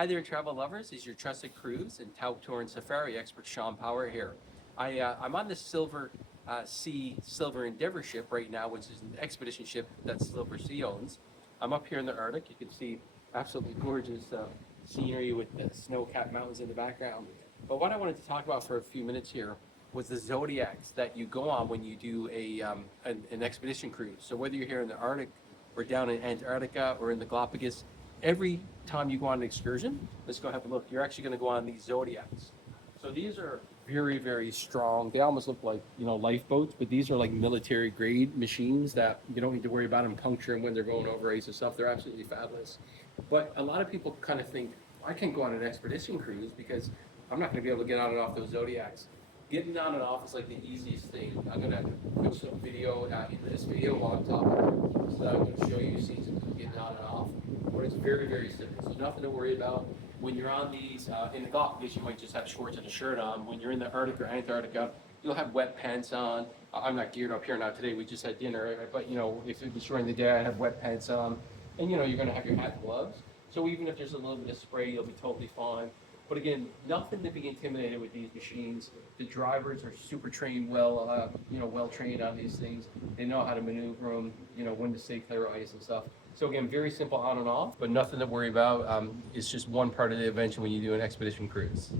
Hi there, travel lovers. Is your trusted cruise and Tauck Tour and Safari expert Shawn Power here. I'm on the Silver Sea Silver Endeavor ship right now, which is an expedition ship that Silver Sea owns. I'm up here in the Arctic. You can see absolutely gorgeous scenery with the snow-capped mountains in the background. But what I wanted to talk about for a few minutes here was the Zodiacs that you go on when you do an expedition cruise. So whether you're here in the Arctic or down in Antarctica or in the Galapagos, every time you go on an excursion, let's go have a look. You're actually going to go on these Zodiacs. So these are very, very strong. They almost look like, lifeboats, but these are like military grade machines that you don't need to worry about them puncturing when they're going over ice and stuff. They're absolutely fabulous. But a lot of people kind of think, I can't go on an expedition cruise because I'm not going to be able to get on and off those Zodiacs. Getting on and off is like the easiest thing. I'm going to put some video in this video while I'm talking, so that I'm going to show you scenes of getting on and off. But it's very, very simple. So nothing to worry about. When you're on these, in the Galapagos, you might just have shorts and a shirt on. When you're in the Arctic or Antarctica, you'll have wet pants on. I'm not geared up here now today. We just had dinner. But, if it was during the day, I'd have wet pants on. And, you're going to have your hat and gloves. So even if there's a little bit of spray, you'll be totally fine. But again, nothing to be intimidated with these machines. The drivers are super trained, well trained on these things. They know how to maneuver them, when to stay clear of ice and stuff. So again, very simple on and off, but nothing to worry about. It's just one part of the adventure when you do an expedition cruise.